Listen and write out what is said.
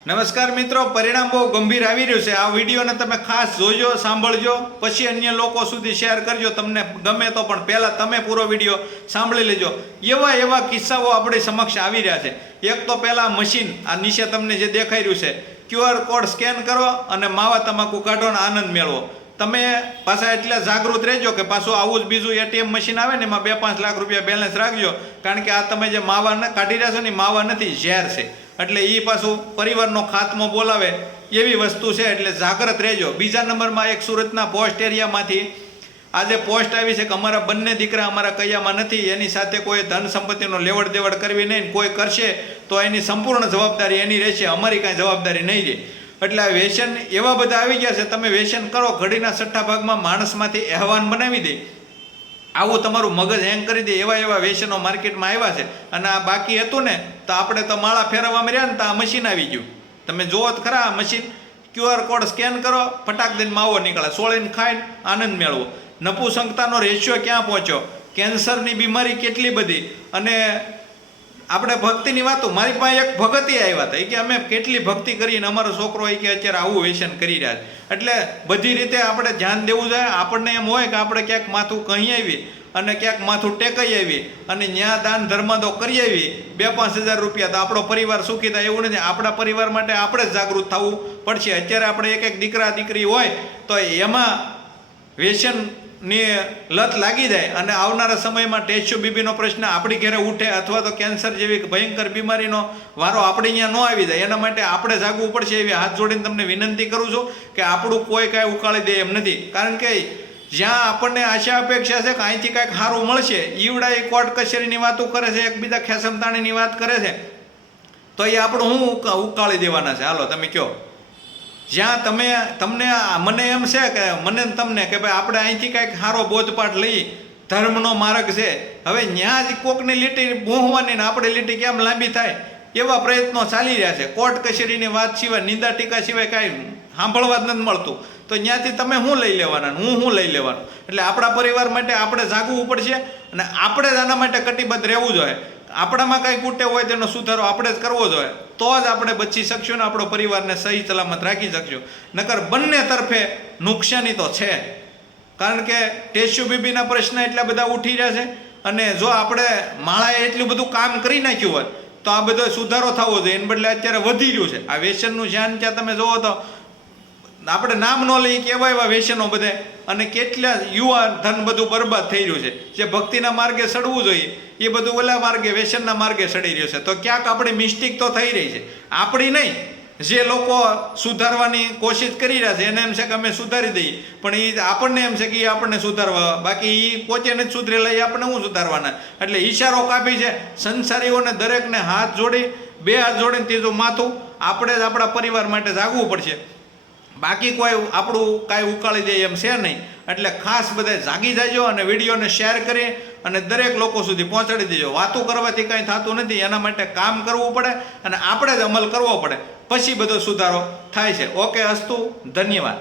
નમસ્કાર મિત્રો, પરિણામ બહુ ગંભીર આવી રહ્યું છે। આ વિડીયોને તમે ખાસ જોજો, સાંભળજો, પછી અન્ય લોકો સુધી શેર કરજો। તમને ગમે તો પણ પહેલાં તમે પૂરો વિડીયો સાંભળી લેજો। એવા કિસ્સાઓ આપણી સમક્ષ આવી રહ્યા છે। એક તો પહેલાં મશીન, આ નીચે તમને જે દેખાઈ રહ્યું છે, QR કોડ સ્કેન કરો અને માવા તમાકુ કાઢો અને આનંદ મેળવો। તમે પાછા એટલે જાગૃત રહેજો કે પાછું આવું જ બીજું ATM મશીન આવે ને એમાં 2-5 લાખ રૂપિયા બેલેન્સ રાખજો, કારણ કે આ તમે જે માવા કાઢી રહ્યા છો ને માવા નથી, ઝેર છે। એટલે એ પાછું પરિવારનો ખાત્મો બોલાવે એવી વસ્તુ છે, એટલે જાગ્રત રહેજો। બીજા નંબરમાં એક સુરતના પોસ્ટ એરિયામાંથી આજે પોસ્ટ આવી છે કે અમારા બંને દીકરા અમારા કૈયામાં નથી, એની સાથે કોઈ ધન સંપત્તિનો લેવડ દેવડ કરવી નહીં, કોઈ કરશે તો એની સંપૂર્ણ જવાબદારી એની રહેશે, અમારી કાંઈ જવાબદારી નહીં રહે। એટલે આ વ્યસન એવા બધા આવી ગયા છે, તમે વ્યસન કરો, ઘડીના 6 ભાગમાં માણસમાંથી અહેવાન બનાવી દે, આવું તમારું મગજ હેંગ કરી દે, એવા વ્યસનો માર્કેટમાં આવ્યા છે। અને આ બાકી હતું ને તો આપણે તો માળા ફેરવવામાં રહ્યા ને તો આ મશીન આવી ગયું। તમે જુઓ તો ખરા, આ મશીન QR કોડ સ્કેન કરો, ફટાક દઈને માવો નીકળે, સોળીને ખાઈને આનંદ મેળવો। નપુસંગતાનો રેશિયો ક્યાં પહોંચ્યો, કેન્સરની બીમારી કેટલી બધી। અને આપણે ભક્તિની વાતો, મારી પાસે એક ભગતી આવ્યા હતા કે અમે કેટલી ભક્તિ કરીને અમારો છોકરો કે અત્યારે આવું વ્યસન કરી રહ્યા છે। એટલે બધી રીતે આપણે ધ્યાન દેવું જોઈએ। આપણને એમ હોય કે આપણે ક્યાંક માથું કહી આવી અને ક્યાંક માથું ટેકાઈ આવી અને ન્યા દાન ધર્મ તો કરી આવી 2-5 હજાર રૂપિયા તો આપણો પરિવાર સુખી થાય એવું નથી। આપણા પરિવાર માટે આપણે જ જાગૃત થવું પડશે। અત્યારે આપણે એક દીકરા દીકરી હોય તો એમાં વ્યસનની લત લાગી જાય અને આવનારા સમયમાં ટેસ્યુ બીબીનો પ્રશ્ન આપણી ઘરે ઉઠે અથવા તો કેન્સર જેવી ભયંકર બીમારીનો વારો આપણે અહીંયા ન આવી જાય, એના માટે આપણે જાગવું પડશે। એવી હાથ જોડીને તમને વિનંતી કરું છું કે આપણું કોઈ કાંઈ ઉકાળી દે એમ નથી, કારણ કે જ્યાં આપણને આશા અપેક્ષા છે કે અહીંથી કાંઈક સારું મળશે, ઈવડા એ કોર્ટ કચેરીની વાતો કરે છે, એકબીજા ખેસમતાણીની વાત કરે છે, તો એ આપણું શું ઉકાળી દેવાના છે? હાલો તમે કહો। જ્યાં તમને મને એમ છે કે મને તમને કે ભાઈ આપણે અહીંથી કાંઈક સારો બોધપાઠ લઈએ, ધર્મનો માર્ગ છે, હવે ત્યાં જ કોકની લીટી ભૂંહવાની ને આપણે લીટી કેમ લાંબી થાય એવા પ્રયત્નો ચાલી રહ્યા છે। કોર્ટ કચેરીની વાત સિવાય, નિંદા ટીકા સિવાય કાંઈ સાંભળવા જ નથી મળતું, તો ત્યાંથી તમે શું લઈ લેવાના, હું લઈ લેવાનું? એટલે આપણા પરિવાર માટે આપણે જાગવું પડશે અને આપણે જ આના માટે કટિબદ્ધ રહેવું જોઈએ। આપણામાં કાંઈ કૂટે હોય તેનો સુધારો આપણે જ કરવો જોઈએ, તો જ આપણે બચી શકશું ને આપણો પરિવારને સહી સલામત રાખી શકશું। નકર બંને તરફે નુકસાની તો છે, કારણ કે ટેસ્યુ બીબીના પ્રશ્ન એટલા બધા ઉઠી રહ્યા છે અને જો આપણે માળાએ એટલું બધું કામ કરી નાખ્યું હોય તો આ બધો સુધારો થવો જોઈએ, એને બદલે અત્યારે વધી રહ્યું છે। આ વ્યસનનું જ્યાં ત્યાં તમે જુઓ તો આપણે નામ ન લઈએ કે એવા વ્યસનો બધે, અને કેટલા યુવા ધન બધું બરબાદ થઈ રહ્યું છે। જે ભક્તિના માર્ગે સડવું જોઈએ એ બધું ઓલા માર્ગે, વ્યસનના માર્ગે સડી રહ્યું છે। તો ક્યાંક આપણી મિસ્ટેક તો થઈ રહી છે, આપણી નહીં, જે લોકો સુધારવાની કોશિશ કરી રહ્યા છે એને એમ છે કે અમે સુધારી દઈએ, પણ એ આપણને એમ છે કે એ આપણને સુધારવા, બાકી એ પોતે નથી સુધરેલા, એ આપણે શું સુધારવાના? એટલે ઈશારો કાપી છે સંસારીઓને, દરેકને હાથ જોડી, 2 હાથ જોડીને ત્રીજું માથું, આપણે જ આપણા પરિવાર માટે જાગવું પડશે, બાકી કોઈ આપણું કાંઈ ઉકાળી દે એમ છે નહીં। એટલે ખાસ બધા જાગી જાજો અને વિડીયોને શેર કરી અને દરેક લોકો સુધી પહોંચાડી દેજો। વાતો કરવાથી કાંઈ થતું નથી, એના માટે કામ કરવું પડે અને આપણે જ અમલ કરવો પડે, પછી બધો સુધારો થાય છે। ઓકે, અસ્તુ, ધન્યવાદ।